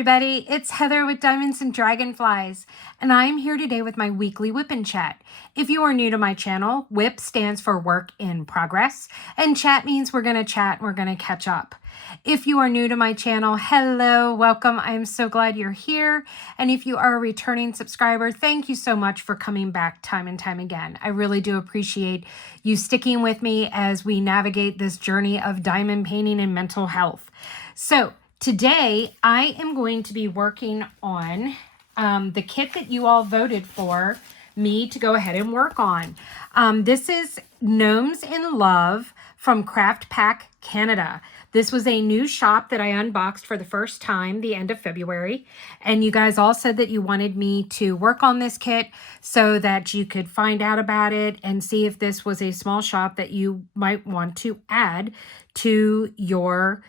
everybody, it's Heather with Diamonds and Dragonflies, and I'm here today with my weekly Whip and Chat. If you are new to my channel, Whip stands for Work in Progress, and Chat means we're going to chat and we're going to catch up. If you are new to my channel, hello, welcome. I'm so glad you're here, and if you are a returning subscriber, thank you so much for coming back time and time again. I really do appreciate you sticking with me as we navigate this journey of diamond painting and mental health. So, today, I am going to be working on the kit that you all voted for me to go ahead and work on. This is Gnomes in Love from Craft Pack Canada. This was a new shop that I unboxed for the first time the end of February. And you guys all said that you wanted me to work on this kit so that you could find out about it and see if this was a small shop that you might want to add to your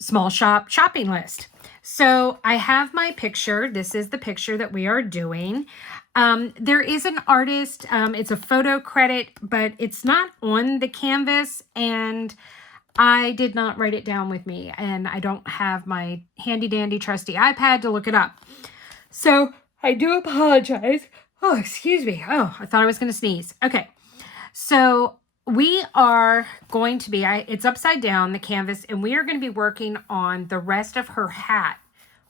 small shop shopping list. So I have my picture. This is the picture that we are doing. There is an artist. It's a photo credit, but it's not on the canvas, and I did not write it down with me, and I don't have my handy dandy trusty iPad to look it up. So I do apologize. Oh, excuse me. Oh, I thought I was going to sneeze. Okay. So we are going to be, it's upside down, the canvas, and we are going to be working on the rest of her hat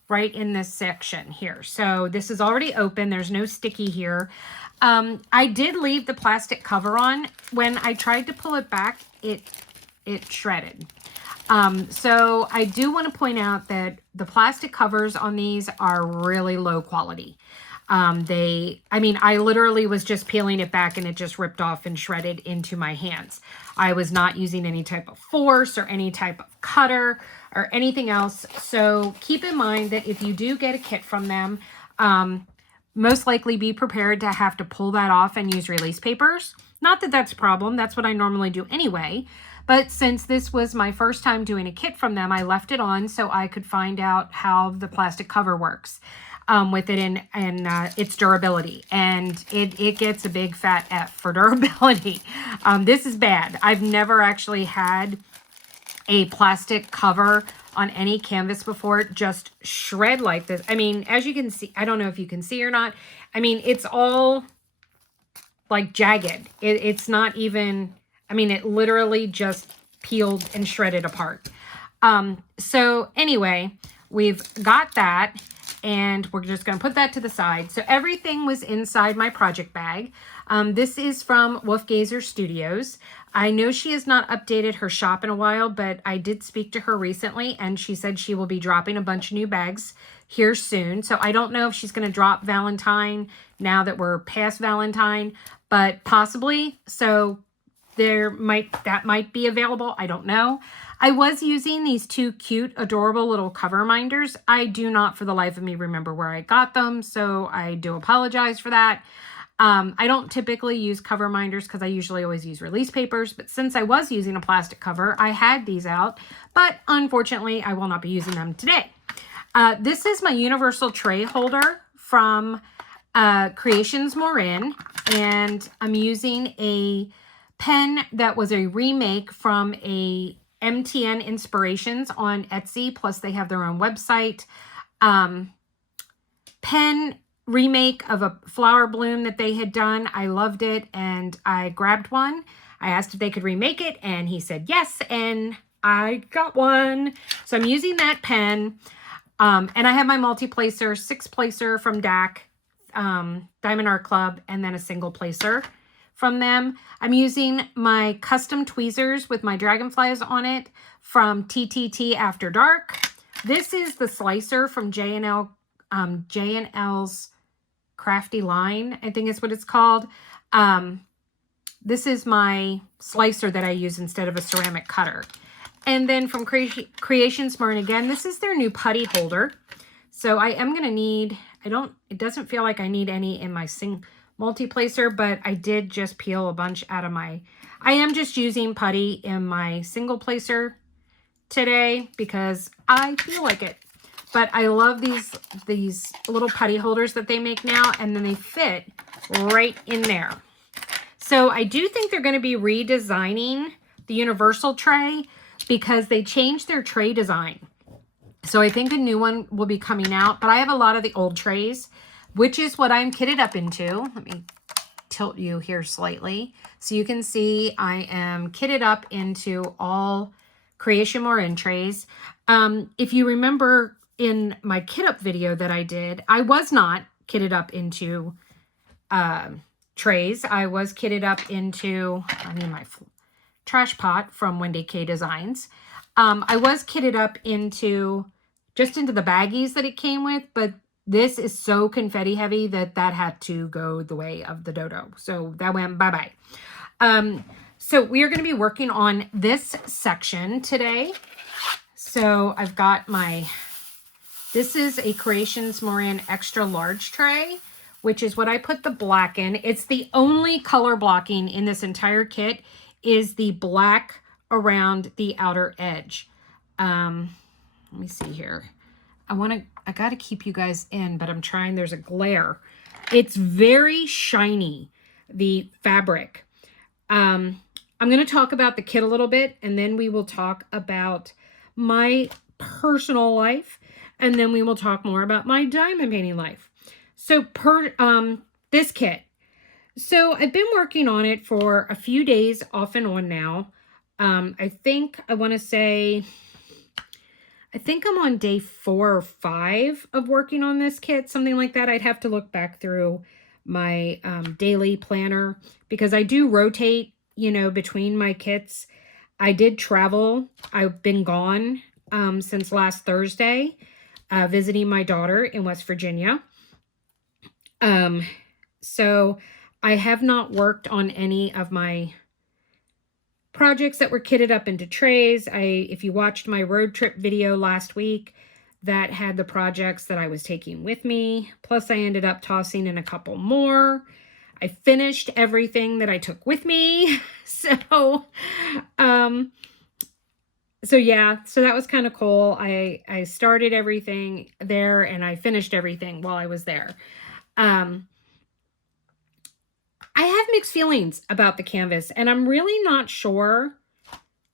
right in this section here. So this is already open. There's no sticky here. I did leave the plastic cover on. When I tried to pull it back, it shredded. So I do want to point out that the plastic covers on these are really low quality. I literally was just peeling it back and it just ripped off and shredded into my hands. I was not using any type of force or any type of cutter or anything else. So keep in mind that if you do get a kit from them, most likely be prepared to have to pull that off and use release papers. Not that that's a problem. That's what I normally do anyway. But since this was my first time doing a kit from them, I left it on so I could find out how the plastic cover works. With it and its durability, and it gets a big fat F for durability. This is bad. I've never actually had a plastic cover on any canvas before just shred like this. I mean, as you can see, I don't know if you can see or not. I mean, it's all like jagged. It's not even, I mean, it literally just peeled and shredded apart. So anyway, we've got that. And we're just going to put that to the side. So everything was inside my project bag. This is from Wolfgazer Studios. I know she has not updated her shop in a while, but I did speak to her recently, and she said she will be dropping a bunch of new bags here soon. So I don't know if she's going to drop Valentine now that we're past Valentine, but possibly. So that might be available. I don't know. I was using these two cute, adorable little cover minders. I do not for the life of me remember where I got them, so I do apologize for that. I don't typically use cover minders because I usually always use release papers, but since I was using a plastic cover, I had these out, but unfortunately, I will not be using them today. This is my universal tray holder from Créations Morin, and I'm using a pen that was a remake from a MTN Inspirations on Etsy, plus they have their own website. Pen remake of a flower bloom that they had done. I loved it, and I grabbed one. I asked if they could remake it, and he said yes, and I got one. So I'm using that pen, and I have my multi-placer, 6-placer from DAC, Diamond Art Club, and then a single placer from them. I'm using my custom tweezers with my dragonflies on it from TTT After Dark. This is the slicer from J&L's Crafty line, I think is what it's called. This is my slicer that I use instead of a ceramic cutter. And then from Créations Morin again, this is their new putty holder. So I am going to need, it doesn't feel like I need any in my multi-placer, but I did just peel a bunch out of I am just using putty in my single placer today because I feel like it. But I love these little putty holders that they make now, and then they fit right in there. So I do think they're going to be redesigning the universal tray because they changed their tray design. So I think a new one will be coming out, but I have a lot of the old trays, which is what I'm kitted up into. Let me tilt you here slightly so you can see I am kitted up into all Creation Morin trays. If you remember in my kit up video that I did, I was not kitted up into trays. I was kitted up into, I need my trash pot from WendyK Designs. I was kitted up into just into the baggies that it came with, but this is so confetti heavy that had to go the way of the dodo. So that went bye-bye. So we are going to be working on this section today. So I've got this is a Creations Morin extra large tray, which is what I put the black in. It's the only color blocking in this entire kit is the black around the outer edge. Let me see here. I got to keep you guys in, but I'm trying. There's a glare. It's very shiny, the fabric. I'm going to talk about the kit a little bit, and then we will talk about my personal life, and then we will talk more about my diamond painting life. So this kit. So I've been working on it for a few days off and on now. I think I'm on day 4 or 5 of working on this kit, something like that. I'd have to look back through my daily planner because I do rotate, between my kits. I did travel. I've been gone since last Thursday, visiting my daughter in West Virginia. So I have not worked on any of my projects that were kitted up into trays. If you watched my road trip video last week, that had the projects that I was taking with me. Plus I ended up tossing in a couple more. I finished everything that I took with me. So yeah, so that was kind of cool. I started everything there and I finished everything while I was there. I have mixed feelings about the canvas, and I'm really not sure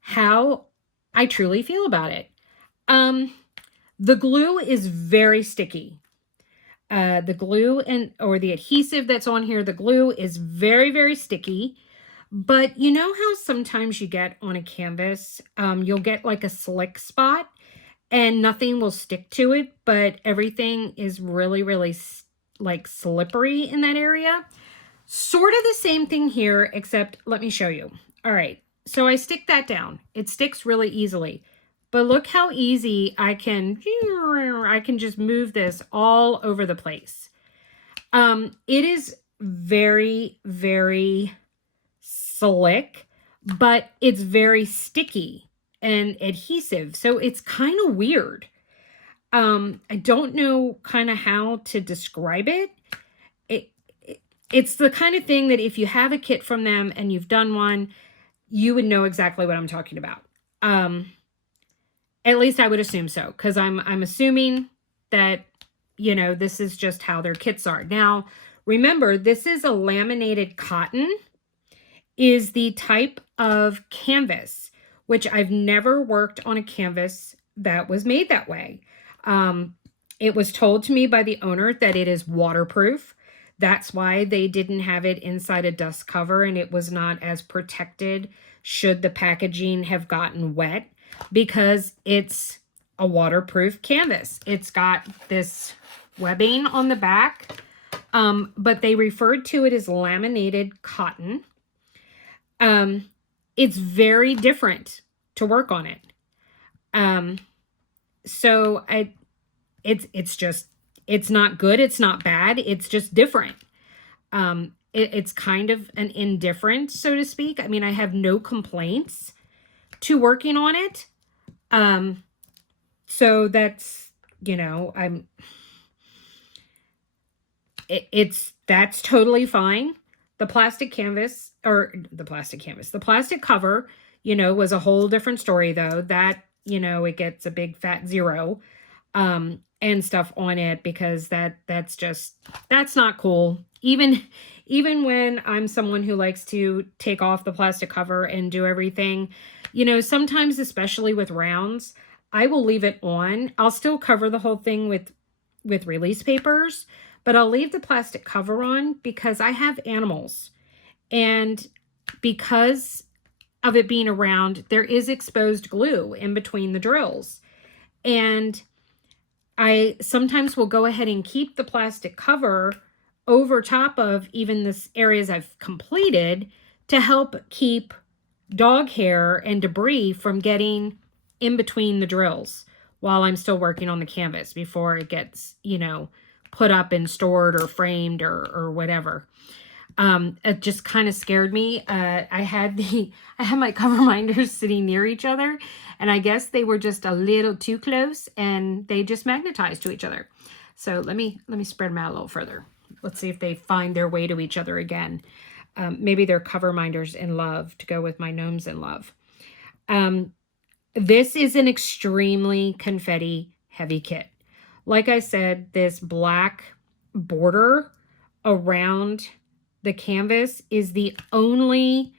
how I truly feel about it. The glue is very sticky. The glue or the adhesive that's on here, the glue is very, very sticky. But you know how sometimes you get on a canvas, you'll get like a slick spot and nothing will stick to it, but everything is really, really like slippery in that area. Sort of the same thing here, except let me show you. All right, so I stick that down. It sticks really easily, but look how easy I can just move this all over the place. It is very, very slick, but it's very sticky and adhesive. So it's kind of weird. I don't know kind of how to describe it. It's the kind of thing that if you have a kit from them and you've done one, you would know exactly what I'm talking about. At least I would assume so, because I'm assuming that, this is just how their kits are. Now, remember, this is a laminated cotton, is the type of canvas, which I've never worked on a canvas that was made that way. It was told to me by the owner that it is waterproof. That's why they didn't have it inside a dust cover and it was not as protected should the packaging have gotten wet, because it's a waterproof canvas. It's got this webbing on the back, but they referred to it as laminated cotton. It's very different to work on it. So it's not good. It's not bad. It's just different. It's kind of an indifference, so to speak. I mean, I have no complaints to working on it. So that's, that's totally fine. The plastic cover, was a whole different story though. That, it gets a big fat 0. And stuff on it, because that's not cool. Even when I'm someone who likes to take off the plastic cover and do everything, sometimes, especially with rounds, I will leave it on. I'll still cover the whole thing with release papers, but I'll leave the plastic cover on because I have animals. And because of it being around, there is exposed glue in between the drills. And I sometimes will go ahead and keep the plastic cover over top of even the areas I've completed to help keep dog hair and debris from getting in between the drills while I'm still working on the canvas before it gets, you know, put up and stored or framed or whatever. It just kind of scared me. I had my cover minders sitting near each other, and I guess they were just a little too close and they just magnetized to each other. So let me spread them out a little further. Let's see if they find their way to each other again. Maybe they're cover minders in love to go with my gnomes in love. This is an extremely confetti heavy kit. Like I said, this black border around the canvas is the only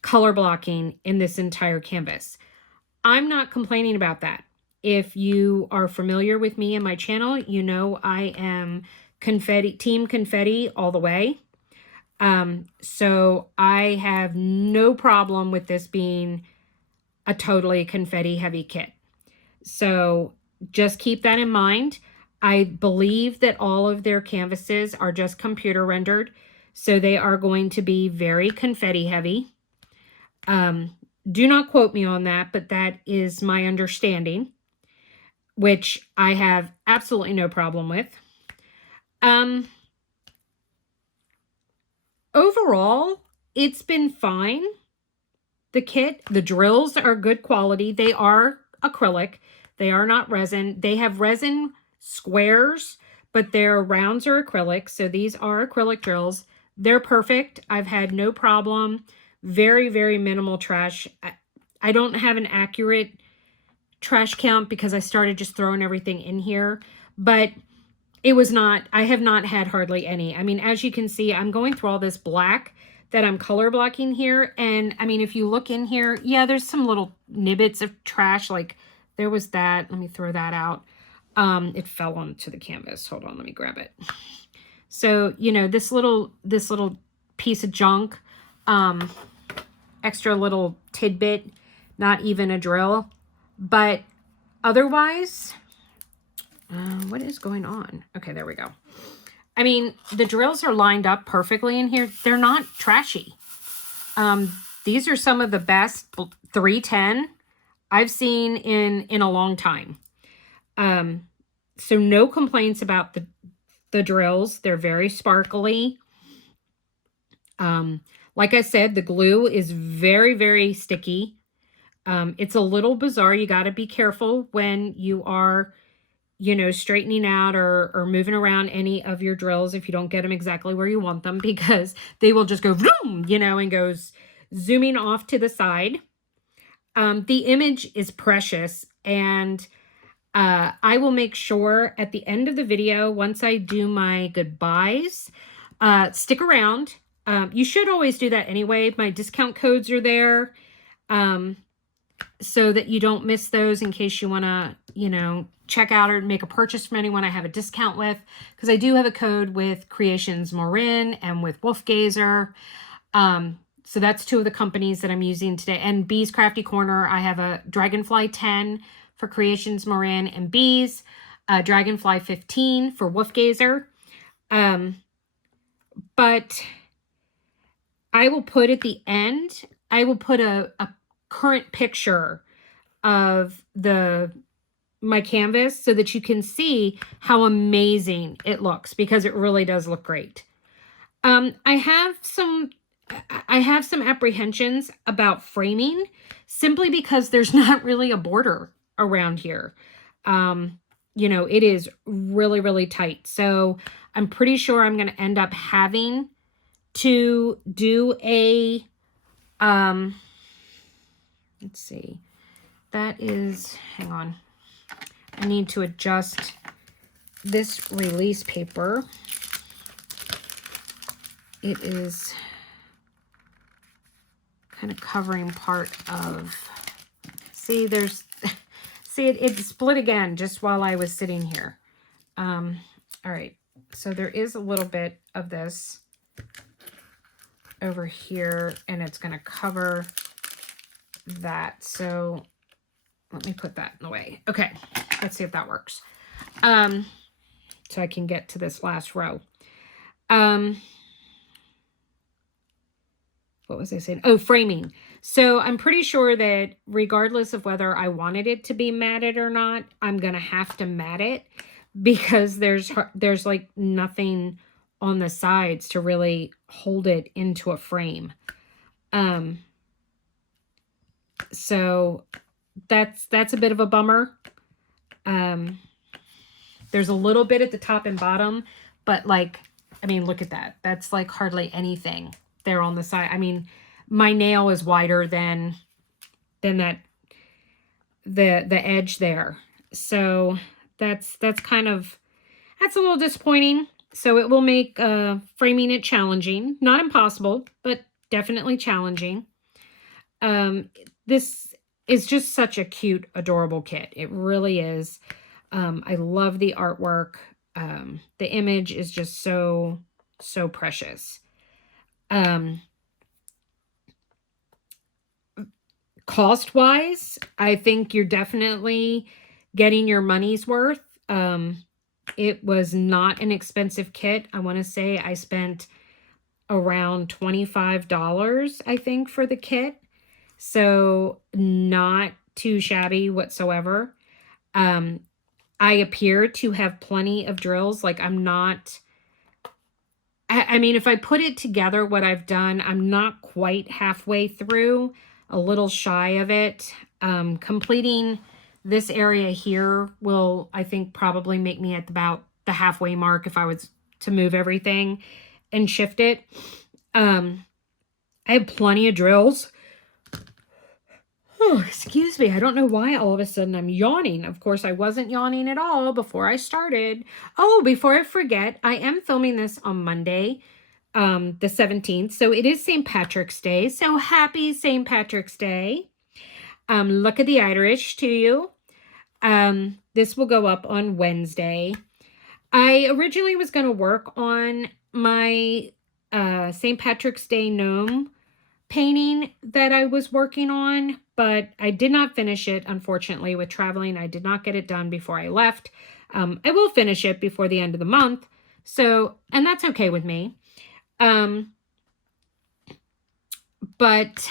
color blocking in this entire canvas. I'm not complaining about that. If you are familiar with me and my channel, you know I am team confetti all the way. So I have no problem with this being a totally confetti heavy kit. So just keep that in mind. I believe that all of their canvases are just computer rendered, so they are going to be very confetti heavy. Do not quote me on that, but that is my understanding, which I have absolutely no problem with. Overall, it's been fine. The kit, the drills are good quality. They are acrylic. They are not resin. They have resin squares, but their rounds are acrylic. So these are acrylic drills. They're perfect. I've had no problem. Very, very minimal trash. I don't have an accurate trash count because I started just throwing everything in here, but it was not, I have not had hardly any. I mean, as you can see, I'm going through all this black that I'm color blocking here. And I mean, if you look in here, yeah, there's some little nibbits of trash. Like there was that, let me throw that out. It fell onto the canvas. Hold on, let me grab it. So, you know, this little piece of junk, extra little tidbit, not even a drill, but otherwise, what is going on? Okay, there we go. I mean, the drills are lined up perfectly in here. They're not trashy. These are some of the best 310 I've seen in a long time. So no complaints about the drills. They're very sparkly. Like I said, the glue is very, very sticky. It's a little bizarre. You got to be careful when you are, you know, straightening out or moving around any of your drills if you don't get them exactly where you want them, because they will just go vroom, you know, and goes zooming off to the side. The image is precious, and I will make sure at the end of the video, once I do my goodbyes, stick around. You should always do that anyway. My discount codes are there, so that you don't miss those in case you want to, you know, check out or make a purchase from anyone I have a discount with, because I do have a code with Créations Morin and with Wolfgazer. So that's two of the companies that I'm using today. And Bees Crafty Corner, I have a Dragonfly 10 for Créations Morin and Bees, Dragonfly 15 for Wolfgazer. But I will put at the end, I will put a current picture of my canvas so that you can see how amazing it looks, because it really does look great. I have some apprehensions about framing, simply because there's not really a border around here. You know, it is really, really tight. So I'm pretty sure I'm going to end up having to do a, let's see, that is, hang on. I need to adjust this release paper. It is kind of covering part of, see, there's See, it split again just while I was sitting here. All right. So there is a little bit of this over here, and it's going to cover that. So let me put that in the way. Okay. Let's see if that works. So I can get to this last row. What was I saying? Oh, framing. So I'm pretty sure that regardless of whether I wanted it to be matted or not, I'm going to have to mat it because there's like nothing on the sides to really hold it into a frame. So that's a bit of a bummer. There's a little bit at the top and bottom, but like, I mean, look at that. That's like hardly anything there on the side. I mean, my nail is wider than that, the edge there. So that's kind of, that's a little disappointing. So it will make framing it challenging. Not impossible, but definitely challenging. This is just such a cute, adorable kit. It really is. I love the artwork. The image is just so precious. Cost-wise, I think you're definitely getting your money's worth. It was not an expensive kit. I want to say I spent around $25, I think, for the kit. So not too shabby whatsoever. I appear to have plenty of drills. Like I'm not, I mean, if I put it together, what I've done, I'm not quite halfway through, a little shy of it. Completing this area here will, I think, probably make me at about the halfway mark if I was to move everything and shift it. I have plenty of drills. Oh, excuse me. I don't know why all of a sudden I'm yawning. Of course, I wasn't yawning at all before I started. Oh, before I forget, I am filming this on Monday, the 17th. So it is St. Patrick's Day. So happy St. Patrick's Day. Look at the Irish to you. This will go up on Wednesday. I originally was going to work on my St. Patrick's Day gnome painting that I was working on, but I did not finish it, unfortunately, with traveling. I did not get it done before I left. I will finish it before the end of the month. So, and that's okay with me. But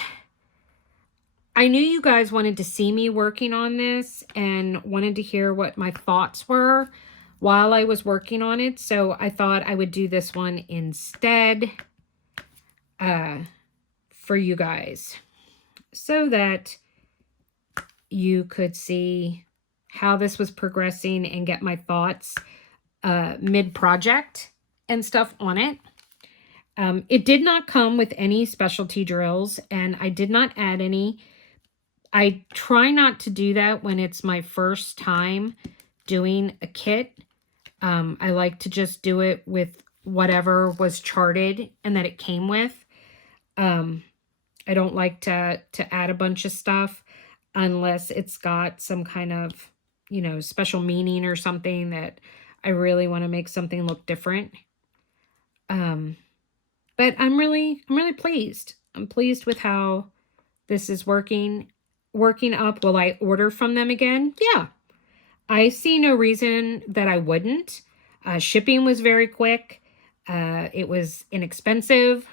I knew you guys wanted to see me working on this and wanted to hear what my thoughts were while I was working on it. So I thought I would do this one instead for you guys so that you could see how this was progressing and get my thoughts mid-project and stuff on it. It did not come with any specialty drills, and I did not add any. I try not to do that when it's my first time doing a kit. I like to just do it with whatever was charted and that it came with. I don't like to add a bunch of stuff unless it's got some kind of, you know, special meaning or something that I really want to make something look different. But I'm really pleased. I'm pleased with how this is working up. Will I order from them again? Yeah. I see no reason that I wouldn't. Shipping was very quick. It was inexpensive.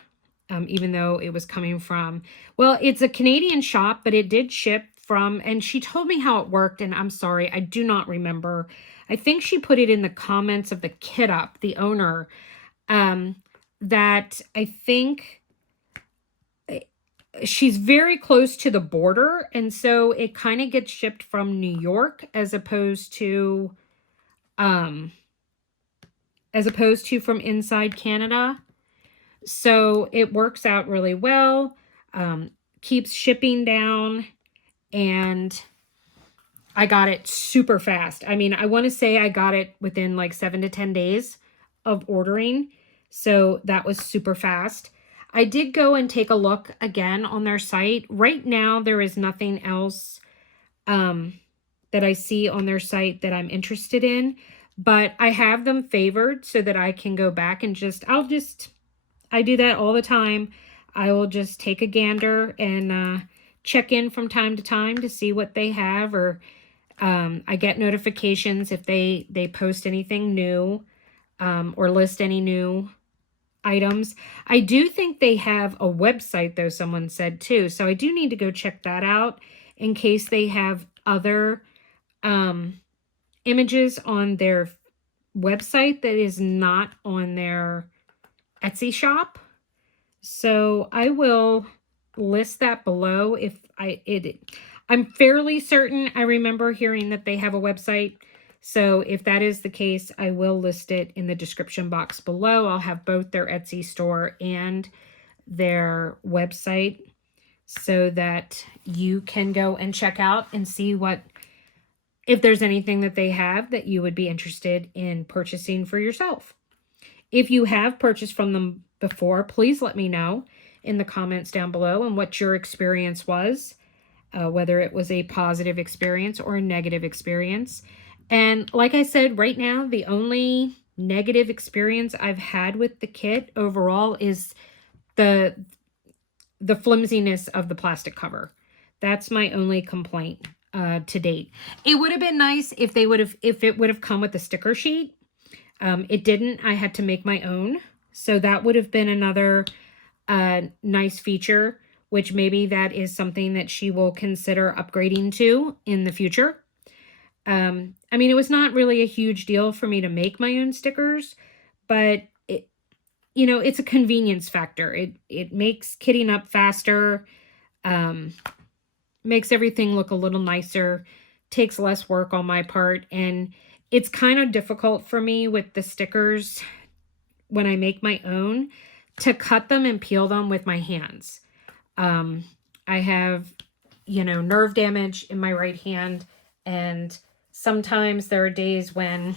Even though it was coming from, well, it's a Canadian shop, but it did ship from, and she told me how it worked, and I'm sorry, I do not remember. I think she put it in the comments of the Kit Up, the owner, that I think she's very close to the border, and so it kind of gets shipped from New York as opposed to from inside Canada. So it works out really well, keeps shipping down, and I got it super fast. I mean, I want to say I got it within like 7 to 10 days of ordering. So that was super fast. I did go and take a look again on their site. Right now, there is nothing else that I see on their site that I'm interested in, but I have them favored so that I can go back and I do that all the time. I will just take a gander and check in from time to time to see what they have, or I get notifications if they post anything new or list any new items. I do think they have a website, though, someone said too. So I do need to go check that out in case they have other images on their website that is not on their Etsy shop. So I will list that below. I'm fairly certain I remember hearing that they have a website. So if that is the case, I will list it in the description box below. I'll have both their Etsy store and their website so that you can go and check out and see if there's anything that they have that you would be interested in purchasing for yourself. If you have purchased from them before, please let me know in the comments down below and what your experience was, whether it was a positive experience or a negative experience. And like I said, right now, the only negative experience I've had with the kit overall is the flimsiness of the plastic cover. That's my only complaint to date. It would have been nice if it would have come with a sticker sheet. It didn't. I had to make my own. So that would have been another nice feature, which maybe that is something that she will consider upgrading to in the future. I mean, it was not really a huge deal for me to make my own stickers, but it's a convenience factor. It makes kitting up faster, makes everything look a little nicer, takes less work on my part, and it's kind of difficult for me with the stickers when I make my own to cut them and peel them with my hands. I have, nerve damage in my right hand, and sometimes there are days when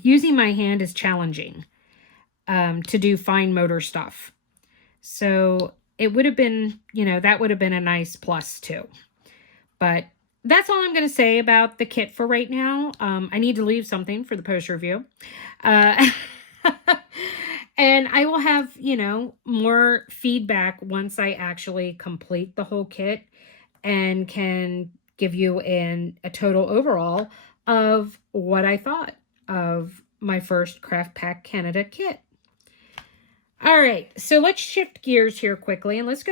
using my hand is challenging to do fine motor stuff. So it would have been, that would have been a nice plus too. But that's all I'm going to say about the kit for right now. I need to leave something for the post review. And I will have, more feedback once I actually complete the whole kit and can give you a total overall of what I thought of my first Craft Pack Canada kit. All right, so let's shift gears here quickly and let's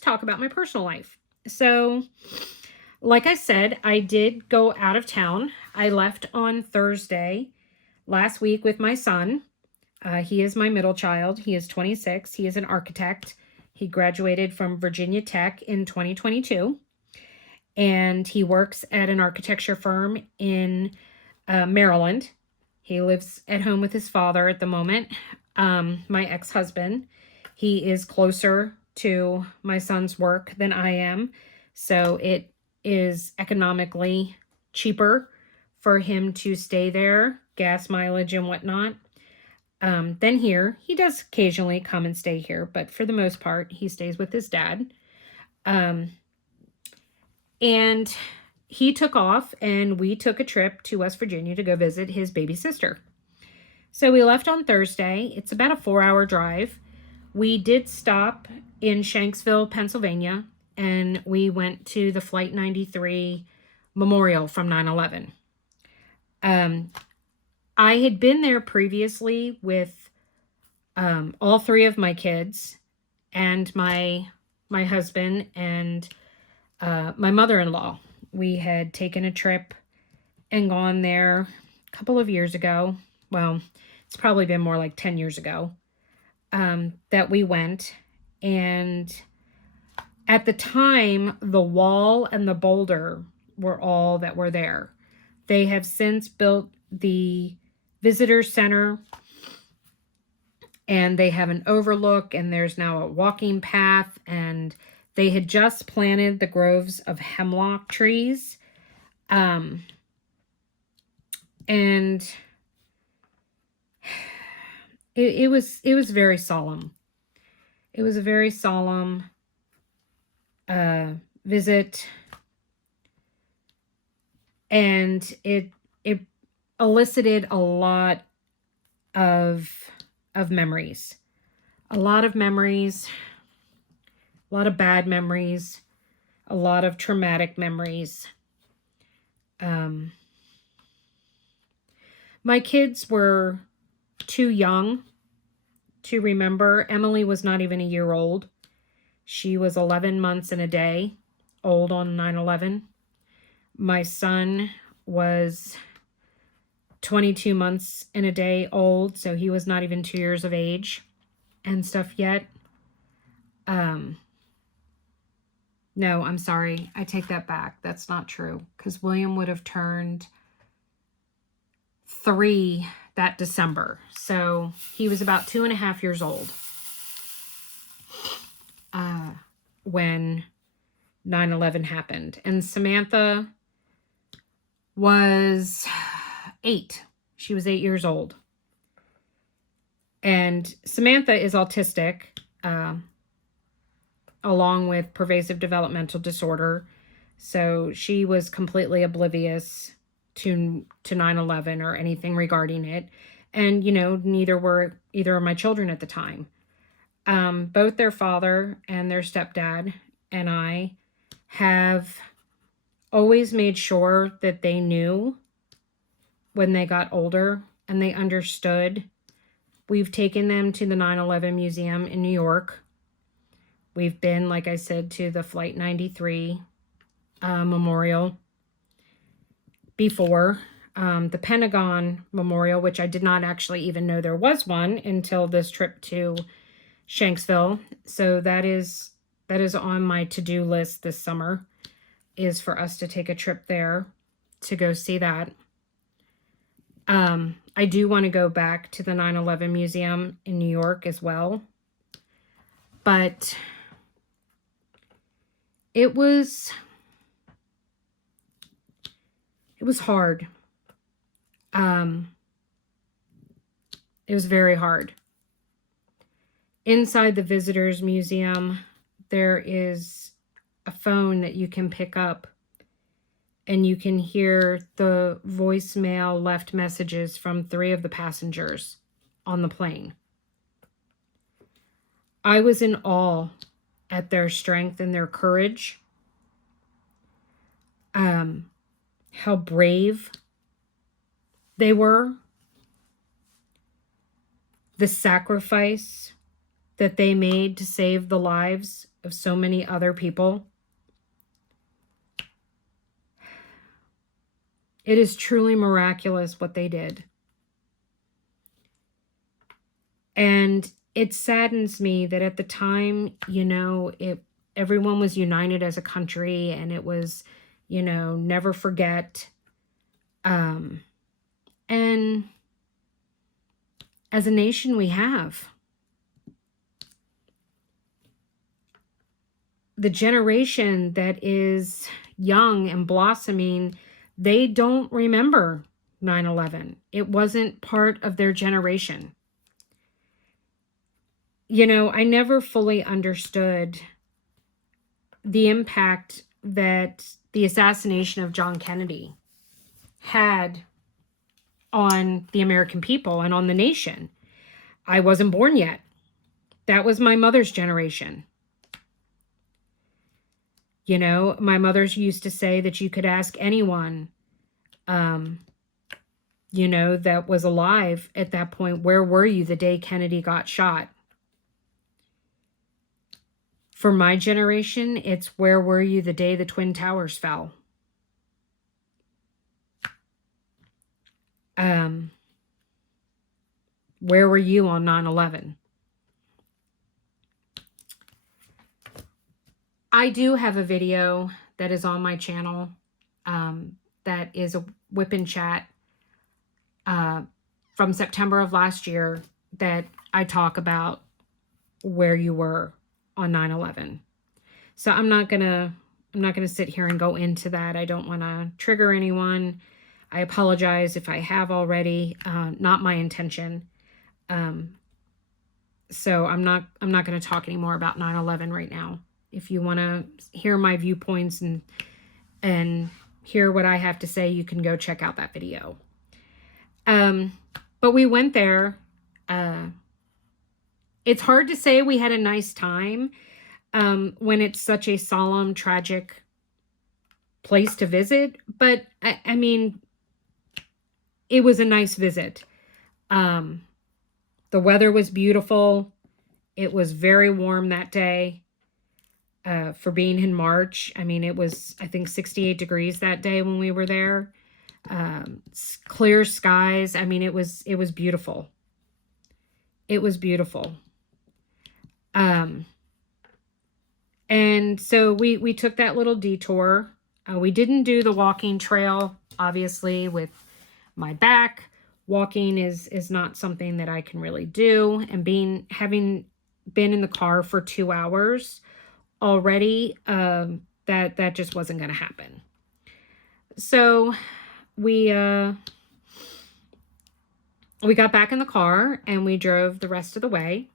talk about my personal life. So, like I said, I did go out of town. I left on Thursday last week with my son. He is my middle child. He is 26. He is an architect. He graduated from Virginia Tech in 2022. And he works at an architecture firm in Maryland. He lives at home with his father at the moment. My ex-husband. He is closer to my son's work than I am. So it is economically cheaper for him to stay there, gas mileage and whatnot, than here. He does occasionally come and stay here, but for the most part, he stays with his dad. And he took off and we took a trip to West Virginia to go visit his baby sister. So we left on Thursday. It's about a 4-hour drive. We did stop in Shanksville, Pennsylvania, and we went to the Flight 93 memorial from 9/11. I had been there previously with all 3 of my kids and my husband and my mother-in-law. We had taken a trip and gone there a couple of years ago. Well, it's probably been more like 10 years ago that we went. And at the time, the wall and the boulder were all that were there. They have since built the visitor center, and they have an overlook, and there's now a walking path, and they had just planted the groves of hemlock trees. And it was very solemn. It was a very solemn visit. And it elicited a lot of memories. A lot of memories, a lot of bad memories, a lot of traumatic memories. My kids were too young to remember. Emily was not even a year old. She was 11 months and a day old on 9/11. My son was 22 months and a day old, so he was not even 2 years of age and stuff yet. No, I'm sorry. I take that back. That's not true, because William would have turned 3 that December. So he was about 2.5 years old when 9/11 happened. And Samantha was 8. She was 8 years old. And Samantha is autistic, along with pervasive developmental disorder. So she was completely oblivious to 9/11 or anything regarding it. And, you know, neither were either of my children at the time. Both their father and their stepdad and I have always made sure that they knew when they got older and they understood. We've taken them to the 9/11 Museum in New York. We've been, like I said, to the Flight 93 Memorial before. The Pentagon Memorial, which I did not actually even know there was one until this trip to Shanksville. So that is on my to-do list this summer, is for us to take a trip there to go see that. I do want to go back to the 9/11 Museum in New York as well. But it was hard. It was very hard. Inside the Visitors Museum, there is a phone that you can pick up, and you can hear the voicemail left messages from 3 of the passengers on the plane. I was in awe at their strength and their courage. How brave they were. The sacrifice that they made to save the lives of so many other people. It is truly miraculous what they did. And it saddens me that at the time, you know, everyone was united as a country, and it was, you know, never forget. And as a nation, we have. The generation that is young and blossoming, they don't remember 9/11. It wasn't part of their generation. You know, I never fully understood the impact that the assassination of John Kennedy had on the American people and on the nation. I wasn't born yet. That was my mother's generation. You know, my mother's used to say that you could ask anyone, you know, that was alive at that point, where were you the day Kennedy got shot? For my generation, it's where were you the day the Twin Towers fell? Where were you on 9/11? I do have a video that is on my channel that is a whip and chat from September of last year that I talk about where you were on 9/11. So I'm not gonna sit here and go into that. I don't want to trigger anyone. I apologize if I have already. Not my intention. So I'm not going to talk anymore about 9/11 right now. If you want to hear my viewpoints and hear what I have to say, you can go check out that video. But we went there. It's hard to say we had a nice time when it's such a solemn, tragic place to visit. But, I mean, it was a nice visit. The weather was beautiful. It was very warm that day for being in March. I mean, it was, I think, 68 degrees that day when we were there. Clear skies. I mean, it was beautiful. It was beautiful. And so we took that little detour. We didn't do the walking trail, obviously, with my back. Walking is not something that I can really do. And having been in the car for 2 hours already, that just wasn't going to happen. So we got back in the car and we drove the rest of the way.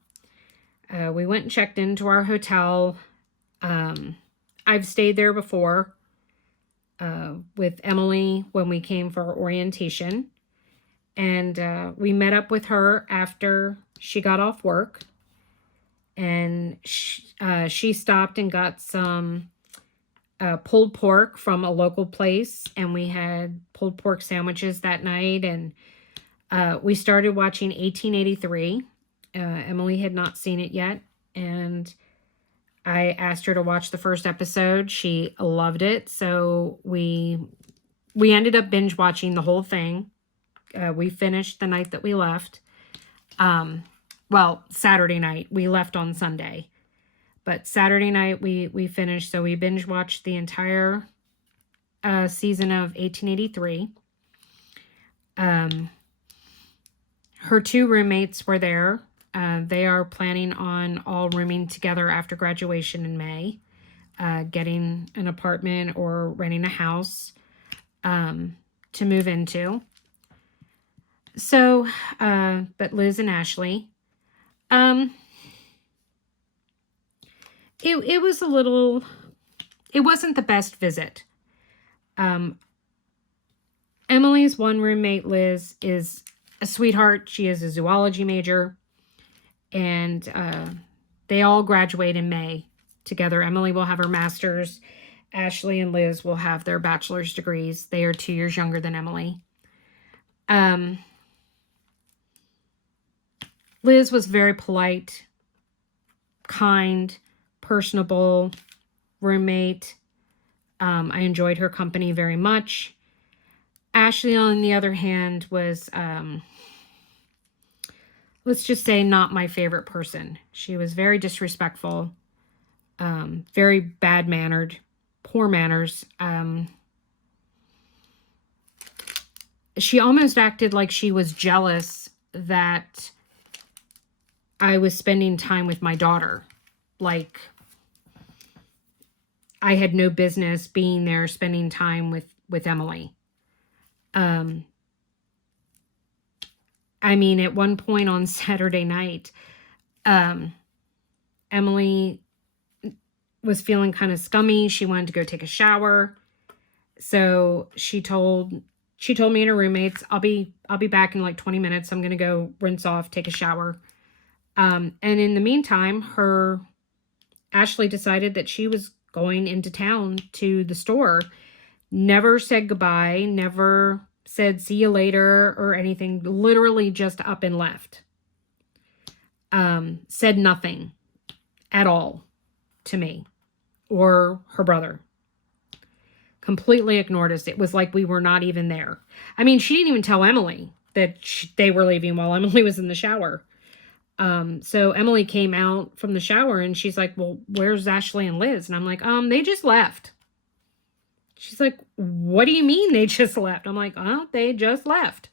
We went and checked into our hotel. I've stayed there before with Emily when we came for our orientation. And we met up with her after she got off work. And she stopped and got some pulled pork from a local place. And we had pulled pork sandwiches that night. And we started watching 1883. Emily had not seen it yet. And I asked her to watch the first episode. She loved it. So we ended up binge watching the whole thing. We finished the night that we left. Well, Saturday night. We left on Sunday. But Saturday night we finished. So we binge watched the entire season of 1883. Her 2 roommates were there. They are planning on all rooming together after graduation in May. Getting an apartment or renting a house to move into. So, but Liz and Ashley, it was it wasn't the best visit. Emily's one roommate, Liz, is a sweetheart. She is a zoology major, and they all graduate in May together. Emily will have her master's. Ashley and Liz will have their bachelor's degrees. They are 2 years younger than Emily. Liz was very polite, kind, personable roommate. I enjoyed her company very much. Ashley, on the other hand, was, let's just say, not my favorite person. She was very disrespectful, very bad-mannered, poor manners. She almost acted like she was jealous that I was spending time with my daughter. Like, I had no business being there spending time with Emily. I mean, at one point on Saturday night, Emily was feeling kind of scummy. She wanted to go take a shower. So she told me and her roommates, I'll be back in like 20 minutes. I'm going to go rinse off, take a shower. And in the meantime, Ashley decided that she was going into town to the store. Never said goodbye, never said see you later or anything. Literally just up and left. Said nothing at all to me or her brother. Completely ignored us. It was like we were not even there. I mean, she didn't even tell Emily that they were leaving while Emily was in the shower. So Emily came out from the shower and she's like, well, where's Ashley and Liz? And I'm like, they just left. She's like, what do you mean they just left? I'm like, oh, they just left.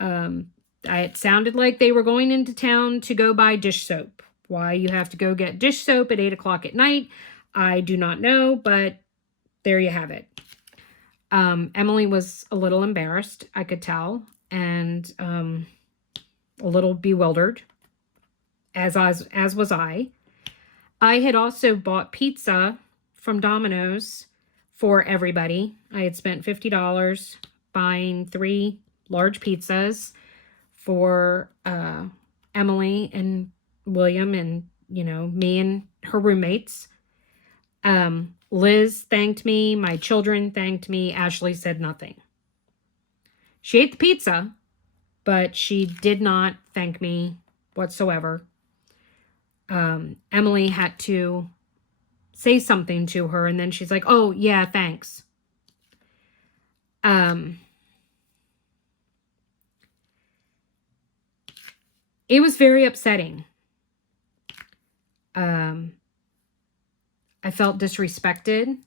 It sounded like they were going into town to go buy dish soap. Why you have to go get dish soap at 8 o'clock at night, I do not know, but there you have it. Emily was a little embarrassed, I could tell, and a little bewildered, as was I. I had also bought pizza from Domino's for everybody. I had spent $50 buying 3 large pizzas for Emily and William and, you know, me and her roommates. Liz thanked me. My children thanked me. Ashley said nothing. She ate the pizza, but she did not thank me whatsoever. Emily had to say something to her, and then she's like, oh, yeah, thanks. It was very upsetting. I felt disrespected.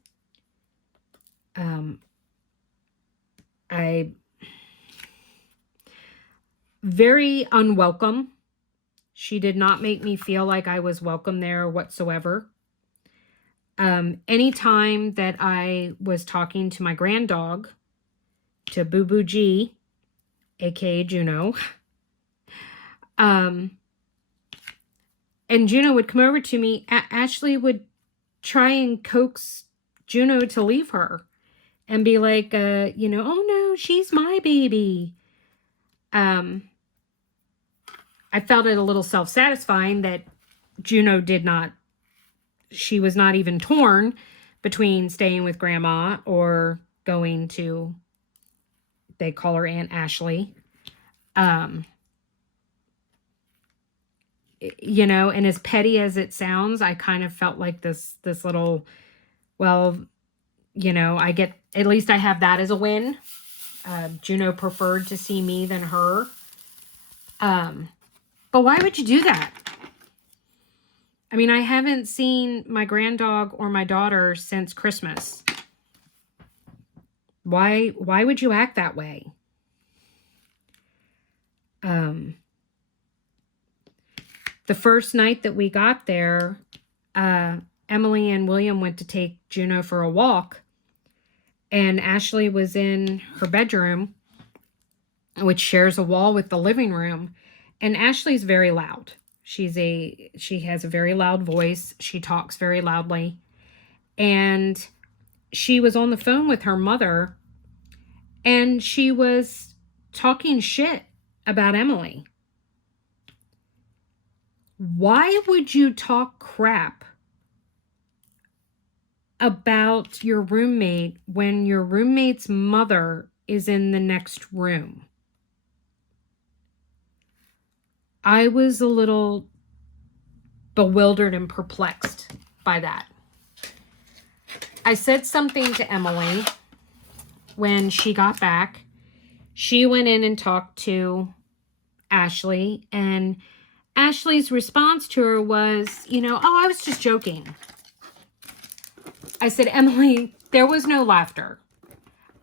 Very unwelcome. She did not make me feel like I was welcome there whatsoever. Anytime that I was talking to my grand dog, to Boo Boo G, aka Juno, and Juno would come over to me, Ashley would try and coax Juno to leave her and be like, you know, oh no, she's my baby. I felt it a little self-satisfying that Juno she was not even torn between staying with Grandma or going to, they call her Aunt Ashley. You know, and as petty as it sounds, I kind of felt like this little, well, you know, at least I have that as a win. Juno preferred to see me than her. But why would you do that? I mean, I haven't seen my grand dog or my daughter since Christmas. Why would you act that way? The first night that we got there, Emily and William went to take Juno for a walk, and Ashley was in her bedroom, which shares a wall with the living room, and Ashley's very loud. She has a very loud voice. She talks very loudly, and she was on the phone with her mother, and she was talking shit about Emily. Why would you talk crap about your roommate when your roommate's mother is in the next room? I was a little bewildered and perplexed by that. I said something to Emily when she got back. She went in and talked to Ashley, and Ashley's response to her was, you know, oh, I was just joking. I said, Emily, there was no laughter.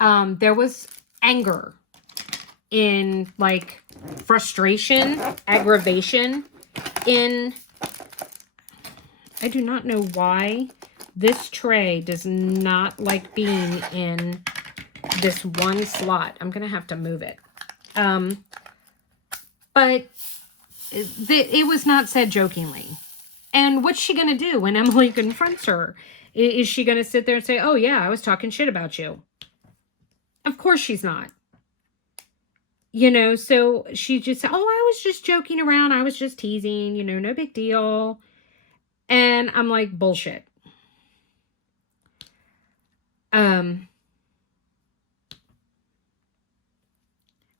There was anger, in like frustration, aggravation, I do not know why this tray does not like being in this one slot. I'm going to have to move it. But it was not said jokingly. And what's she going to do when Emily confronts her? Is she going to sit there and say, oh yeah, I was talking shit about you? Of course she's not. You know, so she just said, oh, I was just joking around. I was just teasing, you know, no big deal. And I'm like, bullshit.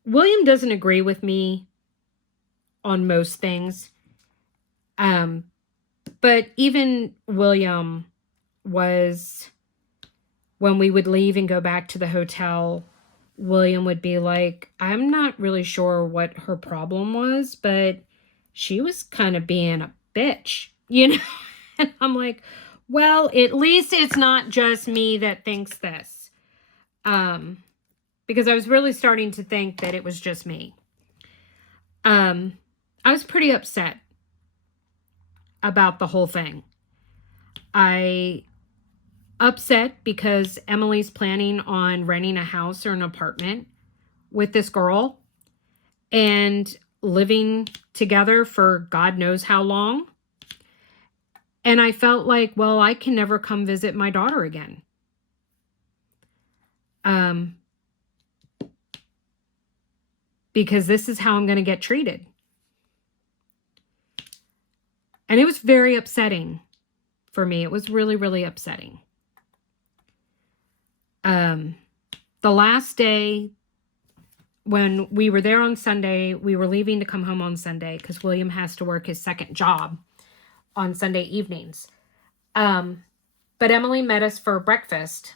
William doesn't agree with me on most things. But even William was, when we would leave and go back to the hotel, William would be like, I'm not really sure what her problem was, but she was kind of being a bitch, you know? And I'm like, well, at least it's not just me that thinks this. Because I was really starting to think that it was just me. I was pretty upset about the whole thing. Upset because Emily's planning on renting a house or an apartment with this girl and living together for God knows how long. And I felt like, well, I can never come visit my daughter again. Because this is how I'm going to get treated. And it was very upsetting for me. It was really, really upsetting. The last day when we were there on Sunday, we were leaving to come home on Sunday because William has to work his second job on Sunday evenings. But Emily met us for breakfast.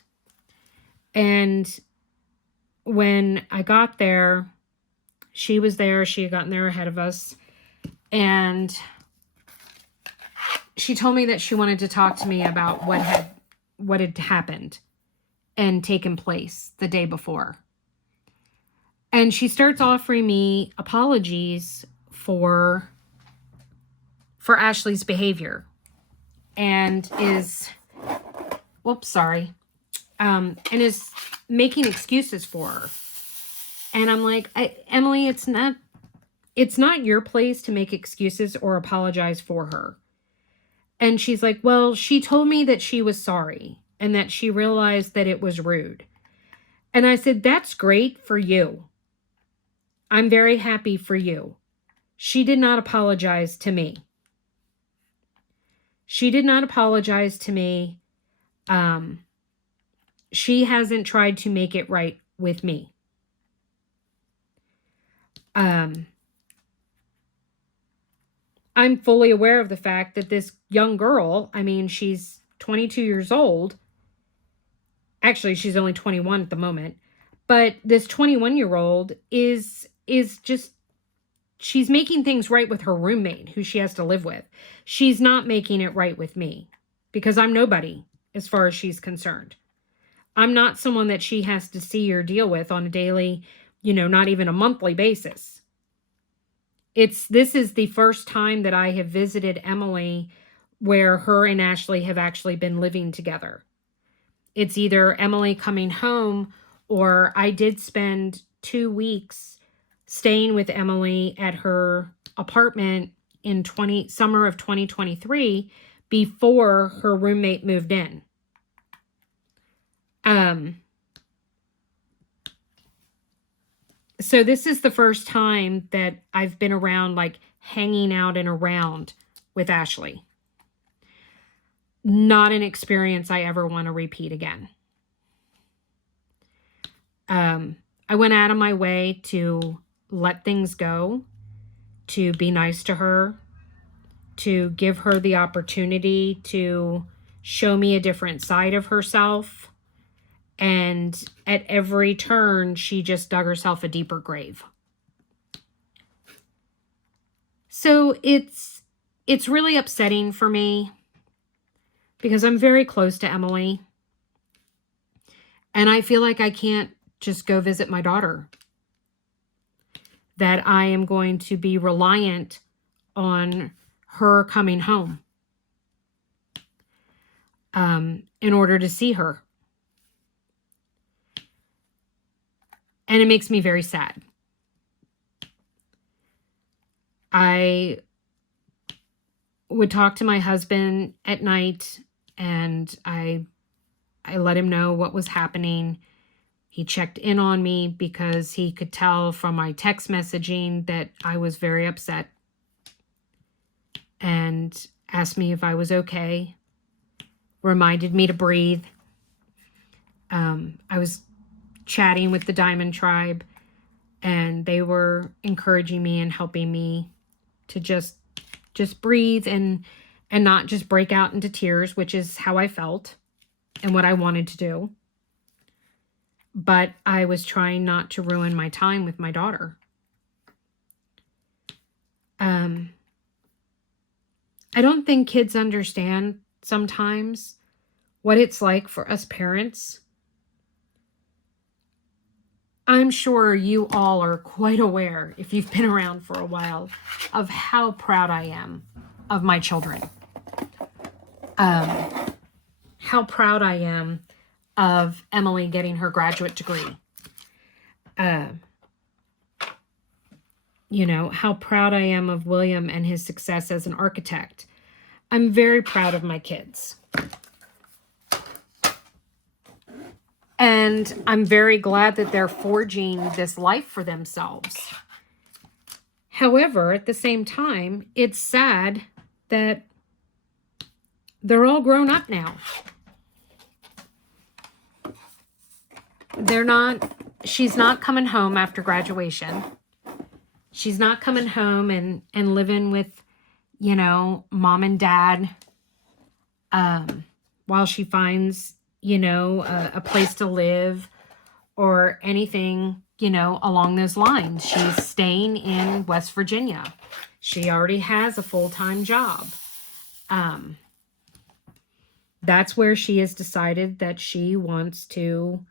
And when I got there, she was there. She had gotten there ahead of us. And she told me that she wanted to talk to me about what had happened and taken place the day before. And she starts offering me apologies for Ashley's behavior. And is making excuses for her. And I'm like, Emily, it's not your place to make excuses or apologize for her. And she's like, well, she told me that she was sorry and that she realized that it was rude. And I said, that's great for you. I'm very happy for you. She did not apologize to me. She did not apologize to me. She hasn't tried to make it right with me. I'm fully aware of the fact that this young girl, I mean, she's 22 years old. Actually, she's only 21 at the moment. But this 21-year-old is just, she's making things right with her roommate who she has to live with. She's not making it right with me because I'm nobody as far as she's concerned. I'm not someone that she has to see or deal with on a daily, not even a monthly basis. This is the first time that I have visited Emily where her and Ashley have actually been living together. It's either Emily coming home or I did spend 2 weeks staying with Emily at her apartment in summer of 2023 before her roommate moved in. So this is the first time that I've been around, like hanging out and around with Ashley. Not an experience I ever want to repeat again. I went out of my way to let things go, to be nice to her, to give her the opportunity to show me a different side of herself. And at every turn, she just dug herself a deeper grave. So it's really upsetting for me because I'm very close to Emily. And I feel like I can't just go visit my daughter. That I am going to be reliant on her coming home in order to see her. And it makes me very sad. I would talk to my husband at night and I let him know what was happening. He checked in on me because he could tell from my text messaging that I was very upset and asked me if I was okay, reminded me to breathe. I was chatting with the Diamond Tribe and they were encouraging me and helping me to just breathe and not just break out into tears, which is how I felt and what I wanted to do. But I was trying not to ruin my time with my daughter. I don't think kids understand sometimes what it's like for us parents. I'm sure you all are quite aware, if you've been around for a while, of how proud I am of my children. How proud I am of Emily getting her graduate degree. How proud I am of William and his success as an architect. I'm very proud of my kids. And I'm very glad that they're forging this life for themselves. However, at the same time, it's sad that they're all grown up now. She's not coming home after graduation. She's not coming home and living with, you know, mom and dad while she finds, you know, a place to live or anything, you know, along those lines. She's staying in West Virginia. She already has a full-time job. That's where she has decided that she wants to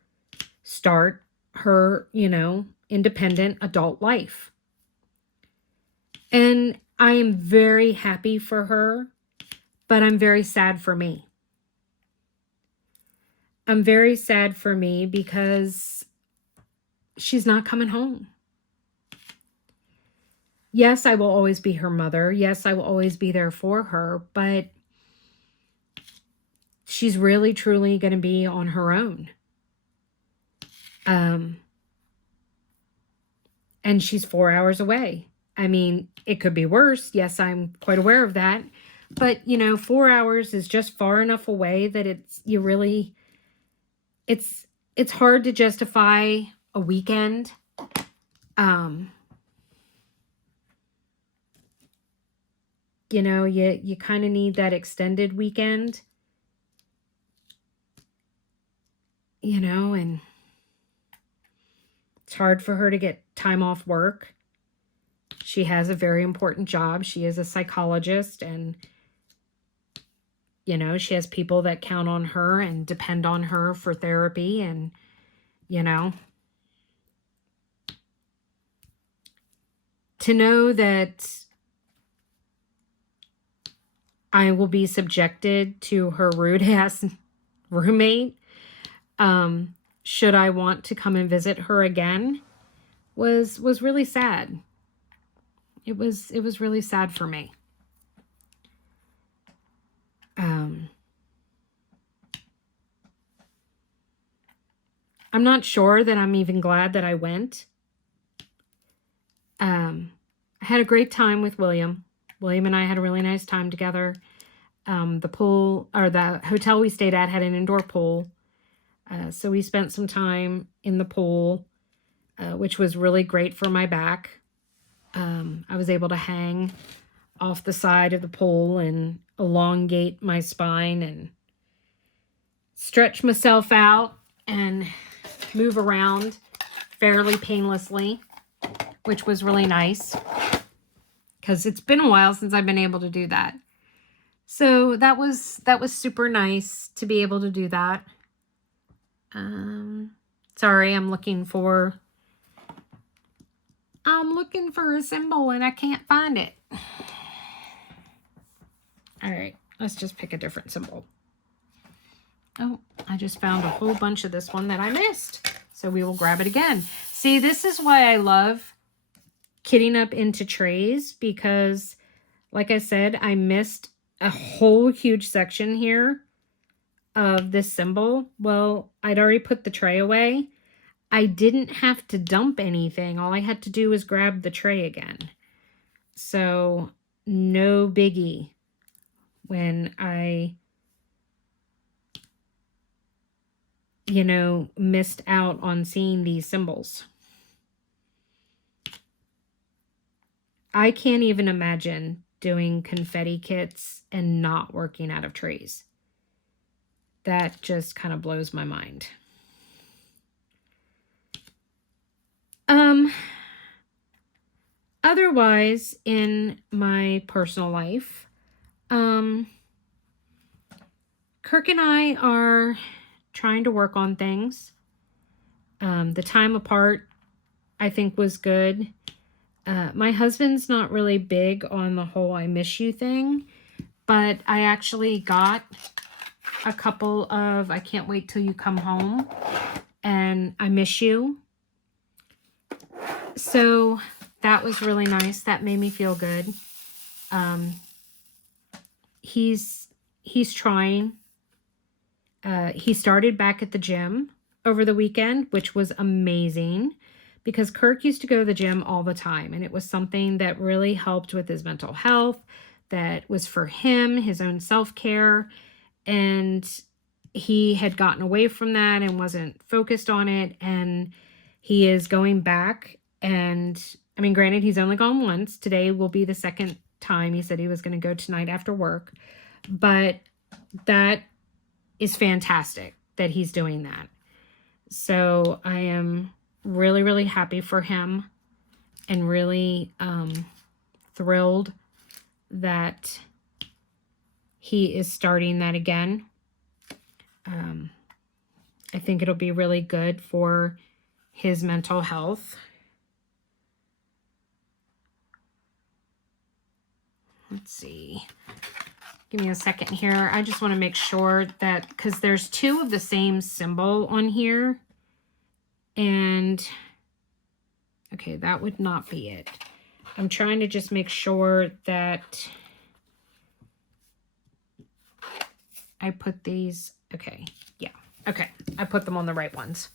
start her, you know, independent adult life. And I am very happy for her, but I'm very sad for me. I'm very sad for me because she's not coming home. Yes, I will always be her mother. Yes, I will always be there for her, but she's really, truly going to be on her own. And she's 4 hours away. I mean, it could be worse. Yes, I'm quite aware of that. But, you know, 4 hours is just far enough away that it's hard to justify a weekend. You know, you kind of need that extended weekend. You know, and it's hard for her to get time off work. She has a very important job. She is a psychologist, and, you know, she has people that count on her and depend on her for therapy, and, you know, to know that I will be subjected to her rude-ass roommate, should I want to come and visit her again, was really sad. It was really sad for me. I'm not sure that I'm even glad that I went. I had a great time with William. William and I had a really nice time together. The pool, or the hotel we stayed at, had an indoor pool. So we spent some time in the pool, which was really great for my back. I was able to hang off the side of the pool and elongate my spine and stretch myself out and move around fairly painlessly, which was really nice because it's been a while since I've been able to do that. So that was super nice to be able to do that. Sorry, I'm looking for a symbol and I can't find it. All right, let's just pick a different symbol. Oh, I just found a whole bunch of this one that I missed. So we will grab it again. See, this is why I love kitting up into trays, because, like I said, I missed a whole huge section here of this symbol. Well, I'd already put the tray away. I didn't have to dump anything. All I had to do was grab the tray again. So no biggie when I, you know, missed out on seeing these symbols. I can't even imagine doing confetti kits and not working out of trays. That just kind of blows my mind. Otherwise, in my personal life, Kirk and I are trying to work on things. The time apart, I think, was good. My husband's not really big on the whole I miss you thing, but I actually got a couple of I can't wait till you come home and I miss you. So that was really nice. That made me feel good. He's trying. He started back at the gym. over the weekend, which was amazing because Kirk used to go to the gym all the time, and it was something that really helped with his mental health, that was for him, his own self-care, and he had gotten away from that and wasn't focused on it, and he is going back. And I mean, granted, he's only gone once. Today will be the second time. He said he was going to go tonight after work, but that is fantastic that he's doing that. So I am really, really happy for him and really thrilled that he is starting that again. I think it'll be really good for his mental health. Let's see. Give me a second here. I just want to make sure that, because there's two of the same symbol on here. And, okay, that would not be it. I'm trying to just make sure that I put these, okay, yeah, okay. I put them on the right ones.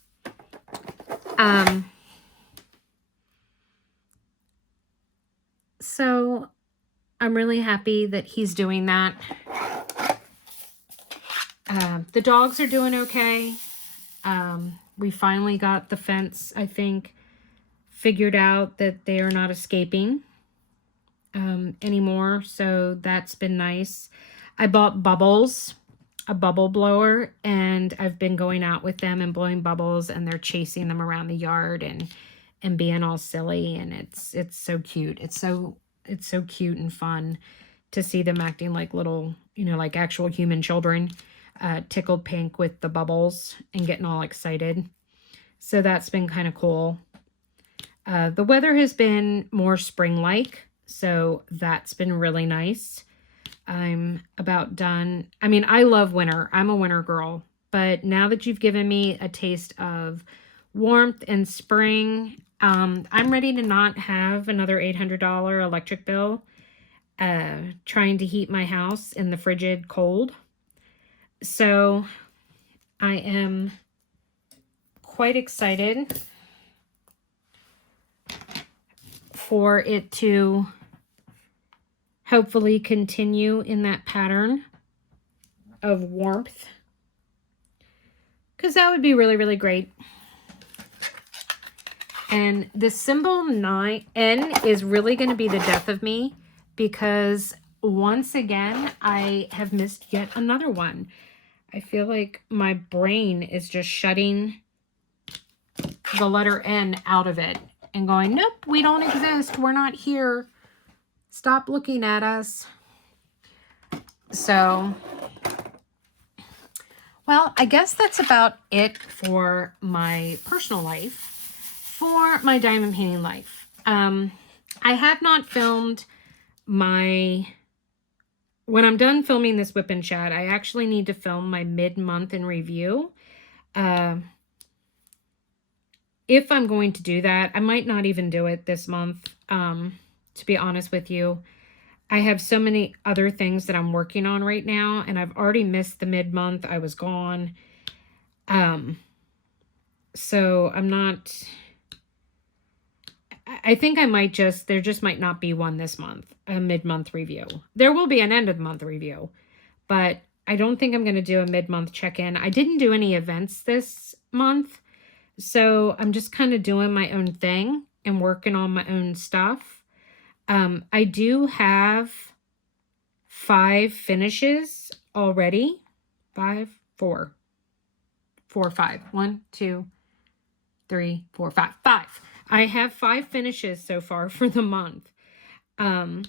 So I'm really happy that he's doing that. The dogs are doing okay. We finally got the fence, I think, figured out that they are not escaping anymore. So that's been nice. I bought bubbles, a bubble blower, and I've been going out with them and blowing bubbles, and they're chasing them around the yard and being all silly. And it's so cute. It's so cute and fun to see them acting like little, you know, like actual human children. Tickled pink with the bubbles and getting all excited. So that's been kind of cool. The weather has been more spring-like, so that's been really nice. I'm about done. I mean, I love winter. I'm a winter girl. But now that you've given me a taste of warmth and spring, I'm ready to not have another $800 electric bill trying to heat my house in the frigid cold. So I am quite excited for it to hopefully continue in that pattern of warmth, because that would be really, really great. And the symbol N is really going to be the death of me, because once again, I have missed yet another one. I feel like my brain is just shutting the letter N out of it and going, nope, we don't exist. We're not here. Stop looking at us. So, well, I guess that's about it for my personal life. For my diamond painting life, I have not filmed my... When I'm done filming this whip and chat, I actually need to film my mid-month in review. If I'm going to do that, I might not even do it this month, to be honest with you. I have so many other things that I'm working on right now, and I've already missed the mid-month. I was gone. So I'm not... I think I might just, there just might not be one this month, a mid-month review. There will be an end-of-the-month review, but I don't think I'm going to do a mid-month check-in. I didn't do any events this month, so I'm just kind of doing my own thing and working on my own stuff. I do have 5 finishes already. 5, 4, 5. 1, 2, 3, 4, 5. 5. I have 5 finishes so far for the month. And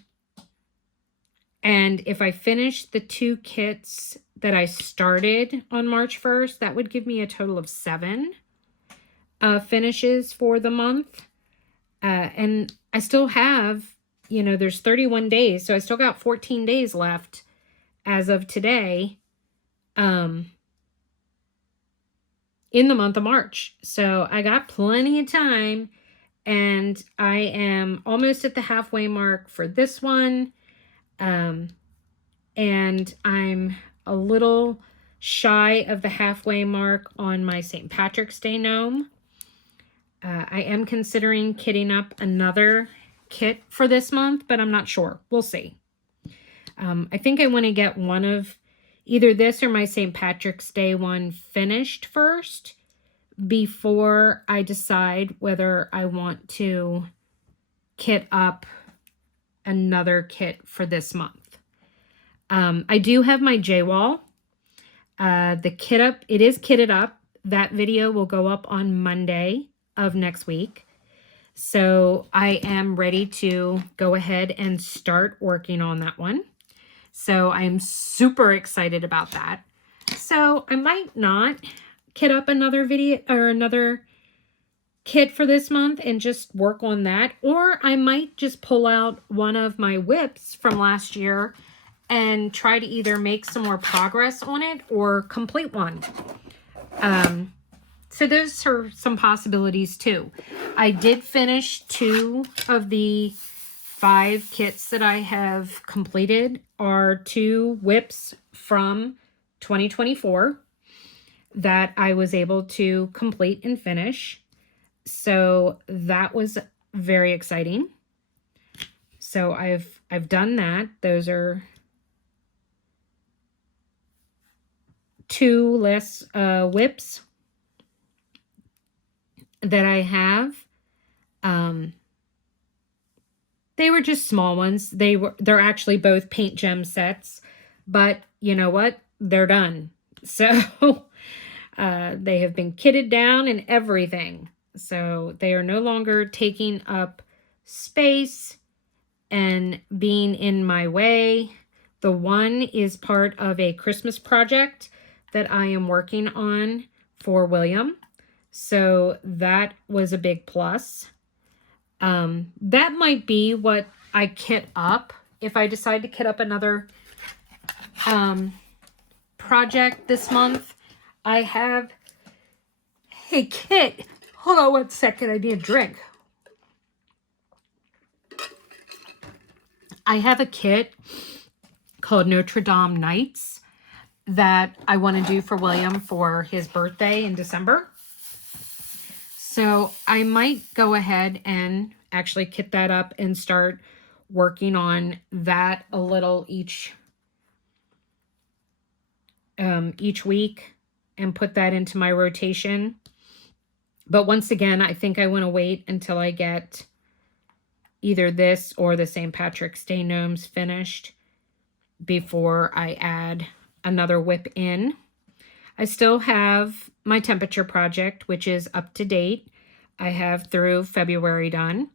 if I finish the 2 kits that I started on March 1st, that would give me a total of 7 finishes for the month. And I still have, you know, there's 31 days, so I still got 14 days left as of today. In the month of March. So I got plenty of time, and I am almost at the halfway mark for this one. And I'm a little shy of the halfway mark on my St. Patrick's Day gnome. I am considering kitting up another kit for this month, but I'm not sure. We'll see. I think I want to get one of either this or my St. Patrick's Day one finished first before I decide whether I want to kit up another kit for this month. I do have my J-Wall. The kit up, it is kitted up. That video will go up on Monday of next week. So I am ready to go ahead and start working on that one. So I'm super excited about that. So I might not kit up another video or another kit for this month and just work on that. Or I might just pull out one of my whips from last year and try to either make some more progress on it or complete one. So those are some possibilities too. I did finish 2 of the 5 kits that I have completed are 2 whips from 2024 that I was able to complete and finish. So that was very exciting. So I've done that. Those are 2 less whips that I have. They were just small ones. They're actually both paint gem sets, but you know what? They're done. So they have been kitted down and everything. So they are no longer taking up space and being in my way. The one is part of a Christmas project that I am working on for William. So that was a big plus. That might be what I kit up if I decide to kit up another project this month. I have a kit. Hold on 1 second. I need a drink. I have a kit called Notre Dame Nights that I want to do for William for his birthday in December. So I might go ahead and actually kit that up and start working on that a little each week and put that into my rotation. But once again, I think I want to wait until I get either this or the St. Patrick's Day gnomes finished before I add another whip in. I still have my temperature project, which is up to date. I have through February done.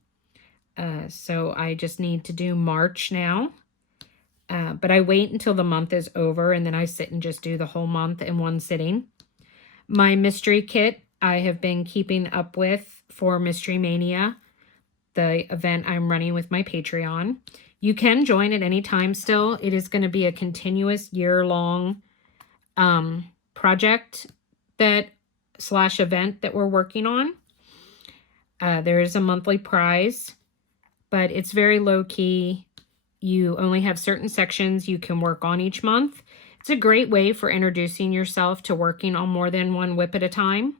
So I just need to do March now. But I wait until the month is over and then I sit and just do the whole month in one sitting. My mystery kit I have been keeping up with for Mystery Mania, the event I'm running with my Patreon. You can join at any time still. It is going to be a continuous year-long project that / event that we're working on. There is a monthly prize, but it's very low-key. You only have certain sections you can work on each month. It's a great way for introducing yourself to working on more than one whip at a time.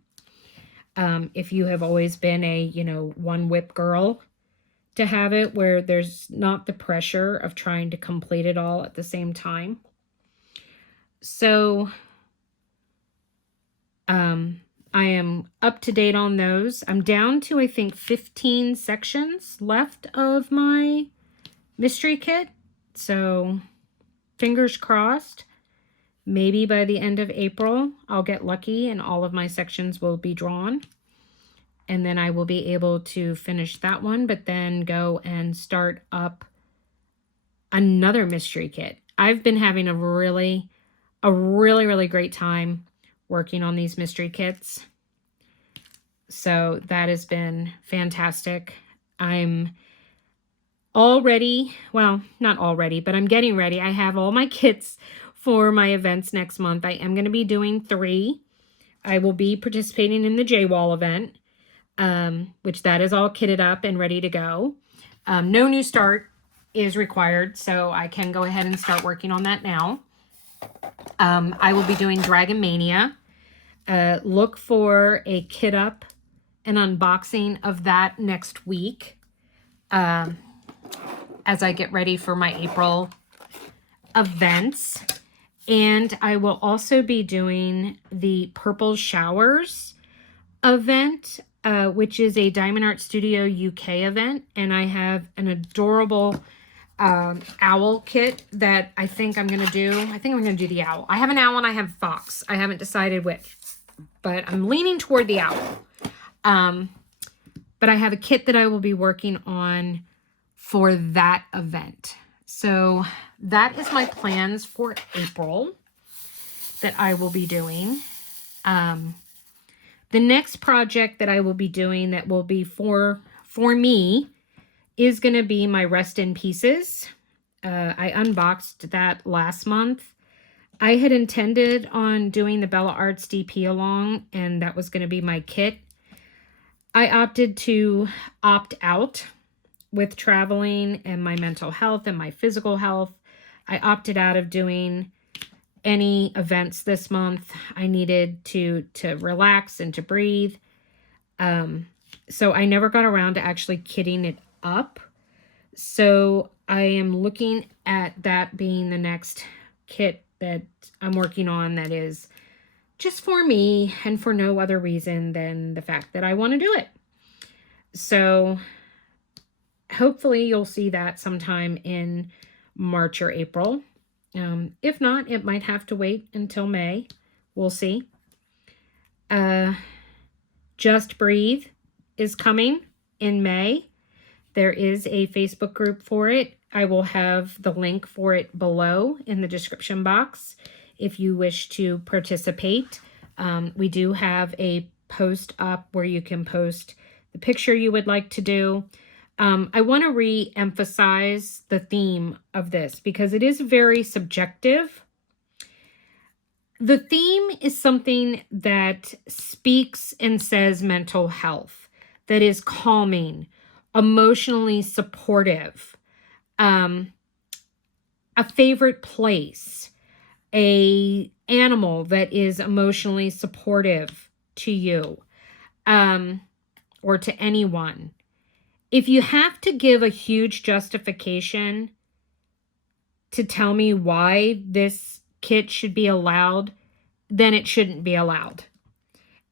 If you have always been a, one whip girl, to have it where there's not the pressure of trying to complete it all at the same time. So I am up to date on those. I'm down to, I think, 15 sections left of my mystery kit. So fingers crossed. Maybe by the end of April, I'll get lucky and all of my sections will be drawn. And then I will be able to finish that one, but then go and start up another mystery kit. I've been having a really great time working on these mystery kits. So that has been fantastic. I'm all ready. Well, not all ready, but I'm getting ready. I have all my kits for my events next month. I am going to be doing 3. I will be participating in the J-Wall event, which that is all kitted up and ready to go. No new start is required, so I can go ahead and start working on that now. I will be doing Dragon Mania. Look for a kit up and unboxing of that next week as I get ready for my April events. And I will also be doing the Purple Showers event, which is a Diamond Art Studio UK event. And I have an adorable owl kit that I think I'm going to do. I think I'm going to do the owl. I have an owl and I have fox. I haven't decided which, but I'm leaning toward the owl. But I have a kit that I will be working on for that event. So that is my plans for April that I will be doing. The next project that I will be doing that will be for me is going to be my Rest in Pieces. I unboxed that last month. I had intended on doing the Bella Arts DP along, and that was going to be my kit. I opted to opt out with traveling and my mental health and my physical health. I opted out of doing any events this month. I needed to relax and to breathe. So I never got around to actually kitting it up. So I am looking at that being the next kit that I'm working on that is just for me and for no other reason than the fact that I want to do it. So hopefully you'll see that sometime in March or April. If not, it might have to wait until May. We'll see. Just Breathe is coming in May. There is a Facebook group for it. I will have the link for it below in the description box if you wish to participate. We do have a post up where you can post the picture you would like to do. I want to re-emphasize the theme of this because it is very subjective. The theme is something that speaks and says mental health, that is calming, emotionally supportive, a favorite place, a animal that is emotionally supportive to you, or to anyone. If you have to give a huge justification to tell me why this kit should be allowed, then it shouldn't be allowed.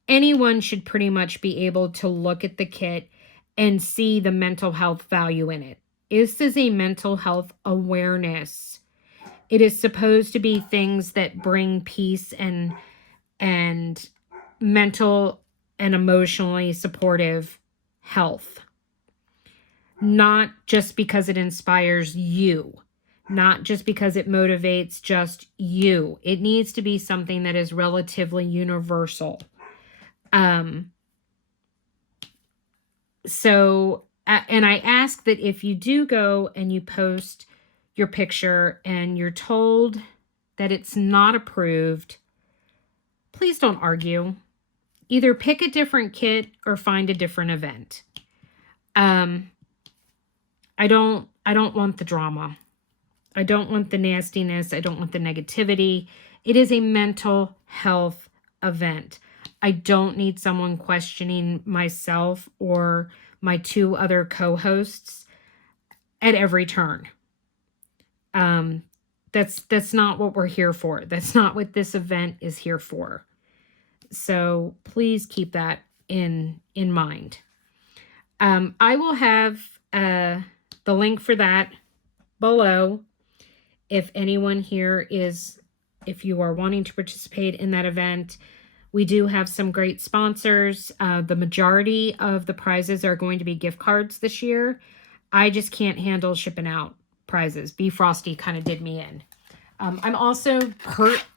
Anyone should pretty much be able to look at the kit and see the mental health value in it. This is a mental health awareness. It is supposed to be things that bring peace and mental and emotionally supportive health. Not just because it inspires you. Not just because it motivates just you. It needs to be something that is relatively universal. So, and I ask that if you do go and you post your picture and you're told that it's not approved, please don't argue. Either pick a different kit or find a different event. I don't want the drama. I don't want the nastiness. I don't want the negativity. It is a mental health event. I don't need someone questioning myself or my two other co-hosts at every turn. That's not what we're here for. That's not what this event is here for. So please keep that in mind. I will have the link for that below. If anyone here if you are wanting to participate in that event, we do have some great sponsors. The majority of the prizes are going to be gift cards this year. I just can't handle shipping out prizes. Be Frosty kind of did me in. I'm also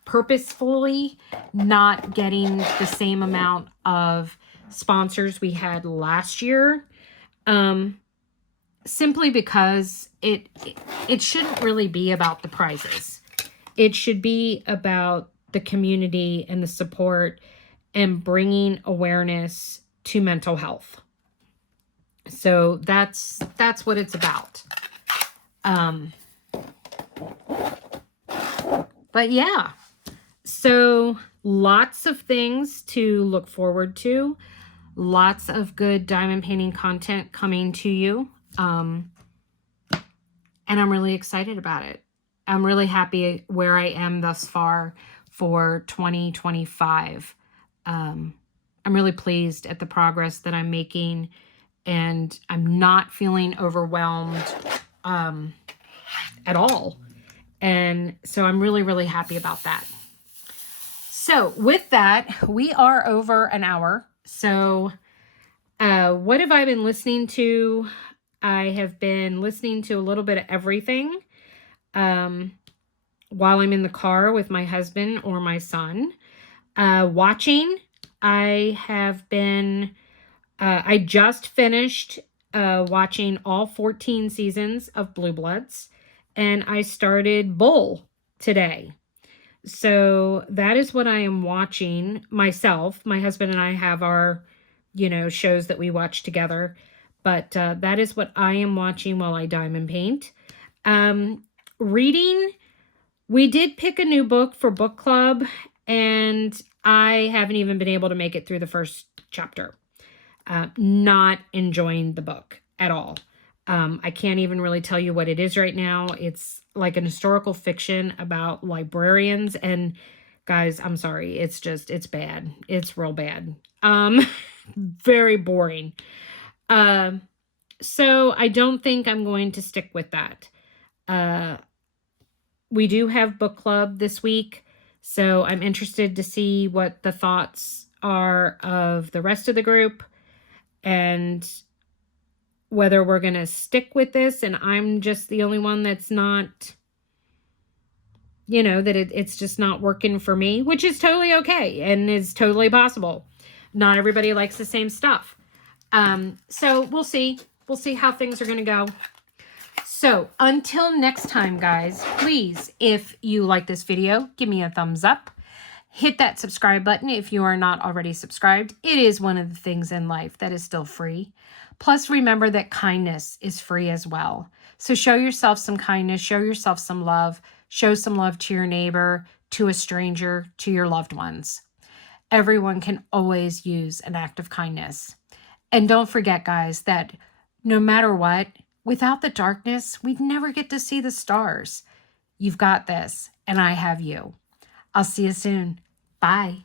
purposefully not getting the same amount of sponsors we had last year. Simply because it shouldn't really be about the prizes. It should be about the community and the support and bringing awareness to mental health. So that's what it's about. But yeah, So lots of things to look forward to. Lots of good diamond painting content coming to you. And I'm really excited about it. I'm really happy where I am thus far for 2025. I'm really pleased at the progress that I'm making, and I'm not feeling overwhelmed at all. And so I'm really, really happy about that. So with that, we are over an hour. So what have I been listening to? I have been listening to a little bit of everything while I'm in the car with my husband or my son. Watching, I have been, I just finished watching all 14 seasons of Blue Bloods, and I started Bull today. So that is what I am watching myself. My husband and I have our, shows that we watch together. But that is what I am watching while I diamond paint. Reading, we did pick a new book for book club, and I haven't even been able to make it through the first chapter. Not enjoying the book at all. I can't even really tell you what it is right now. It's like an historical fiction about librarians, and guys, I'm sorry. It's bad. It's real bad. Very boring. So I don't think I'm going to stick with that. We do have book club this week, so I'm interested to see what the thoughts are of the rest of the group and whether we're going to stick with this and I'm just the only one that's not, that it's just not working for me, which is totally okay and is totally possible. Not everybody likes the same stuff. So we'll see. We'll see how things are going to go. So until next time, guys, please, if you like this video, give me a thumbs up. Hit that subscribe button if you are not already subscribed. It is one of the things in life that is still free. Plus, remember that kindness is free as well. So show yourself some kindness, show yourself some love, show some love to your neighbor, to a stranger, to your loved ones. Everyone can always use an act of kindness. And don't forget, guys, that no matter what, without the darkness, we'd never get to see the stars. You've got this, and I have you. I'll see you soon. Bye.